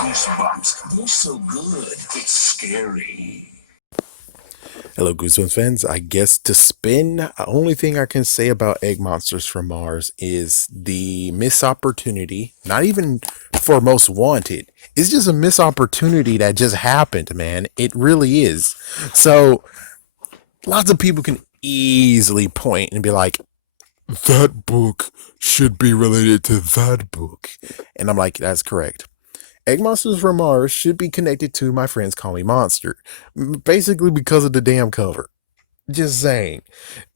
Goosebumps. They're so good, it's scary. Hello, Goosebumps fans. I guess to spin, the only thing I can say about Egg Monsters from Mars is the missed opportunity, not even for Most Wanted. It's just a missed opportunity that just happened, man. It really is. So, lots of people can easily point and be like, that book should be related to that book. And I'm like, that's correct. Egg Monsters from Mars should be connected to My Friends Call Me Monster. Basically because of the damn cover. Just saying.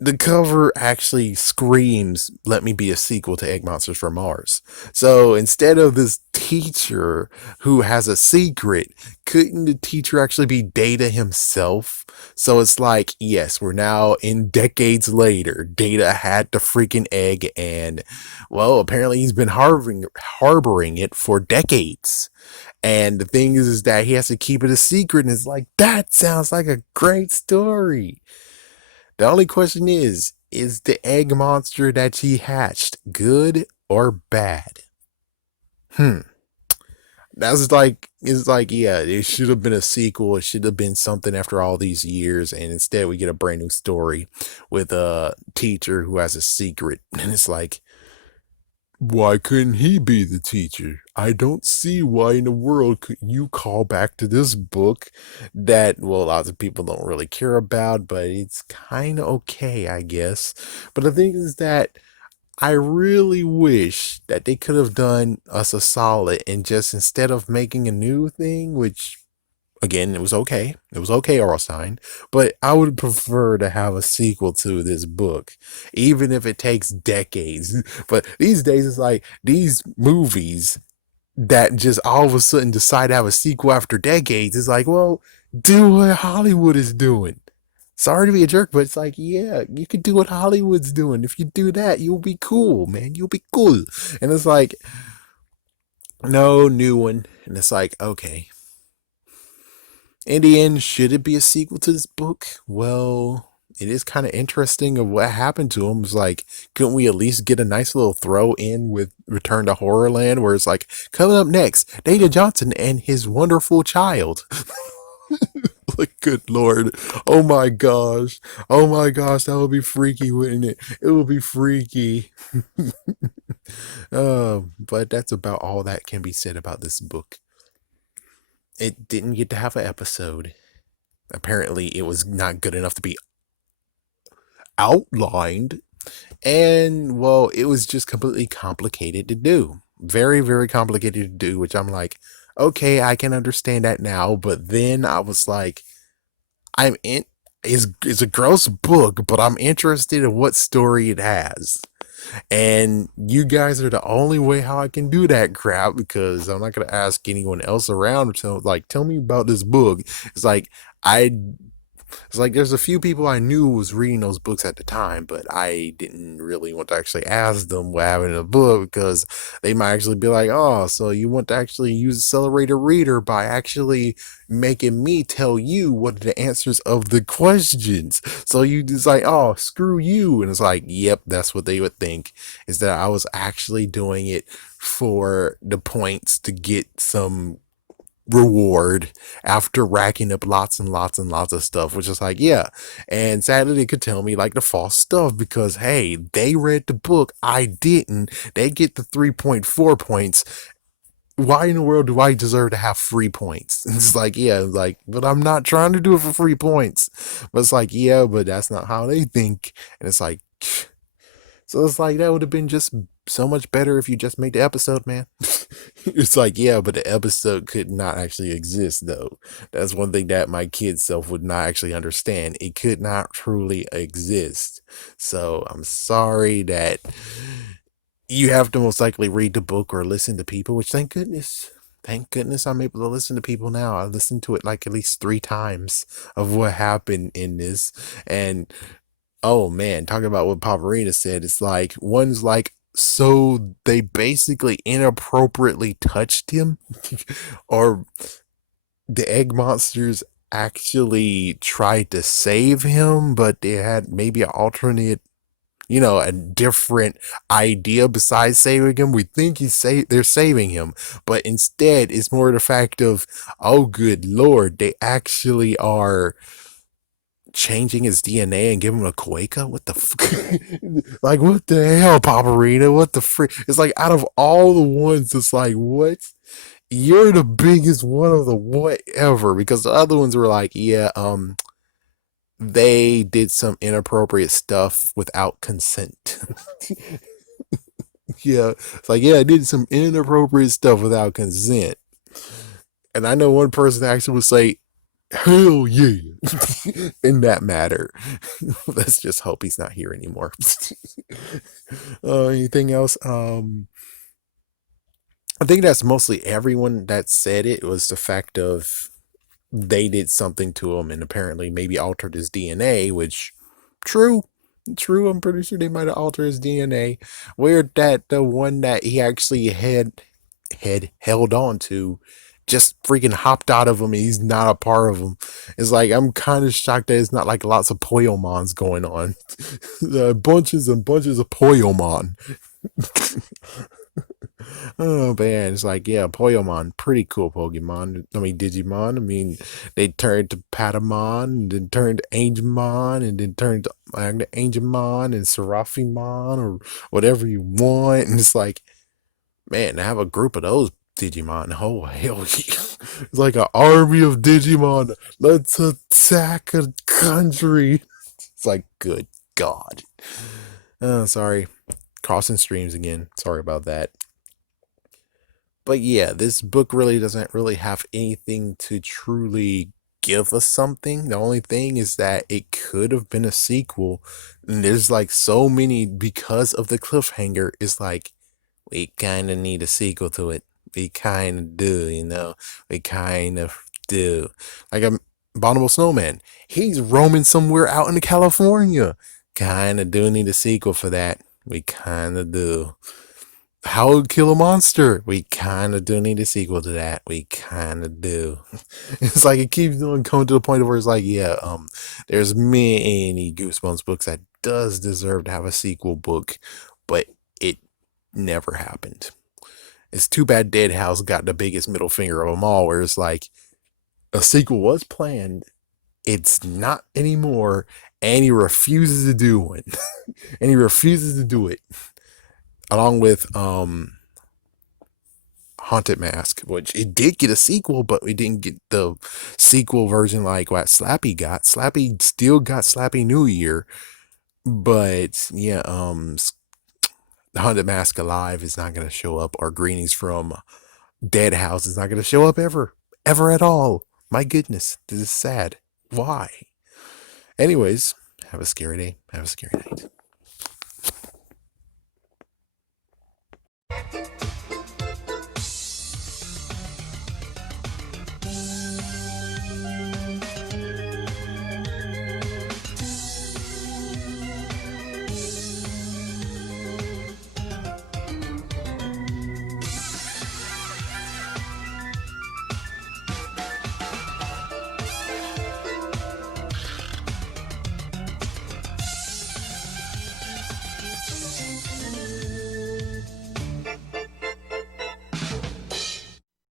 The cover actually screams, let me be a sequel to Egg Monsters from Mars. So instead of this teacher who has a secret, couldn't the teacher actually be Data himself? So it's like, yes, we're now in decades later. Data had the freaking egg, and, well, apparently he's been harboring it for decades. And the thing is that he has to keep it a secret, and it's like, that sounds like a great story. The only question is the egg monster that she hatched good or bad? Hmm. That's like, it's like, yeah, it should have been a sequel. It should have been something after all these years. And instead, we get a brand new story with a teacher who has a secret. And it's like, why couldn't he be the teacher? I don't see why in the world could you call back to this book that, well, lots of people don't really care about, but it's kind of okay, I guess. But the thing is that I really wish that they could have done us a solid and just instead of making a new thing, which again, it was okay. It was okay, Orlstein. But I would prefer to have a sequel to this book, even if it takes decades. But these days, it's like these movies that just all of a sudden decide to have a sequel after decades. It's like, well, do what Hollywood is doing. Sorry to be a jerk, but it's like, yeah, you could do what Hollywood's doing. If you do that, you'll be cool, man. You'll be cool. And it's like, no new one. And it's like, okay, in the end, should it be a sequel to this book? Well, it is kind of interesting of what happened to him. It's like, couldn't we at least get a nice little throw in with Return to Horrorland, where it's like, coming up next, Data Johnson and his wonderful child. Like, good lord. Oh my gosh. Oh my gosh, that would be freaky, wouldn't it? It would be freaky. But that's about all that can be said about this book. It didn't get to have an episode. Apparently, it was not good enough to be outlined. And, well, it was just completely complicated to do. Very, very complicated to do, which I'm like, okay, I can understand that now. But then I was like, I'm in. It's a gross book, but I'm interested in what story it has. And you guys are the only way how I can do that crap because I'm not gonna ask anyone else around to like tell me about this book. It's like I it's like there's a few people I knew was reading those books at the time, but I didn't really want to actually ask them what happened in the book because they might actually be like, oh, so you want to actually use Accelerator Reader by actually making me tell you what are the answers of the questions. So you just like, oh, screw you. And it's like, yep, that's what they would think is that I was actually doing it for the points to get some reward after racking up lots and lots and lots of stuff, which is like, yeah. And sadly, they could tell me like the false stuff because, hey, they read the book, I didn't. They get the 3.4 points. Why in the world do I deserve to have free points? It's like, yeah, like, but I'm not trying to do it for free points. But it's like, yeah, but that's not how they think. And it's like, so it's like that would have been just so much better if you just made the episode, man. It's like, yeah, but the episode could not actually exist, though. That's one thing that my kid self would not actually understand. It could not truly exist. So I'm sorry that you have to most likely read the book or listen to people, which thank goodness. Thank goodness I'm able to listen to people now. I listened to it like at least 3 times of what happened in this. And oh man, talking about what Pavarita said, it's like one's like, so they basically inappropriately touched him, or the egg monsters actually tried to save him, but they had maybe an alternate a different idea besides saving him. We think they're saving him, but instead it's more the fact of, oh good lord, they actually are changing his DNA and giving him a Quaker? What the like, what the hell, Paparina? What the frick? It's like, out of all the ones, it's like, what? You're the biggest one of the whatever, because the other ones were like, yeah, they did some inappropriate stuff without consent. Yeah, it's like, yeah, I did some inappropriate stuff without consent. And I know one person actually would say, hell yeah, in that matter. Let's just hope he's not here anymore. Anything else? I think that's mostly everyone that said it, was the fact of they did something to him and apparently maybe altered his DNA, which, true, true. I'm pretty sure they might have altered his DNA. Weird that the one that he actually had held on to just freaking hopped out of him and he's not a part of him. It's like, I'm kind of shocked that it's not like lots of Poyomons going on. Bunches and bunches of Poyomon. Oh man, it's like, yeah, Poyomon, pretty cool Pokemon. I mean, Digimon. I mean, they turned to Patamon, and then turned to Angemon, and then turned to Angemon and Seraphimon, or whatever you want. And it's like, man, to have a group of those Digimon, oh hell yeah. It's like an army of Digimon. Let's attack a country. It's like, good God. Oh, sorry. Crossing streams again. Sorry about that. But yeah, this book really doesn't really have anything to truly give us something. The only thing is that it could have been a sequel. And there's like so many, because of the cliffhanger, it's like, we kind of need a sequel to it. We kind of do. We kind of do. Like a Abominable Snowman. He's roaming somewhere out in California. Kind of do need a sequel for that. We kind of do. How to Kill a Monster. We kind of do need a sequel to that. We kind of do. It's like it keeps going, coming to the point where it's like, yeah, there's many Goosebumps books that does deserve to have a sequel book, but it never happened. It's too bad Dead House got the biggest middle finger of them all, where it's like, a sequel was planned, it's not anymore, and he refuses to do one. And he refuses to do it. Along with Haunted Mask, which it did get a sequel, but we didn't get the sequel version like what Slappy got. Slappy still got Slappy New Year, but yeah, the Haunted Mask Alive is not going to show up, or Greetings from Dead House is not going to show up ever at all. My goodness, this is sad. Why? Anyways, have a scary day. Have a scary night.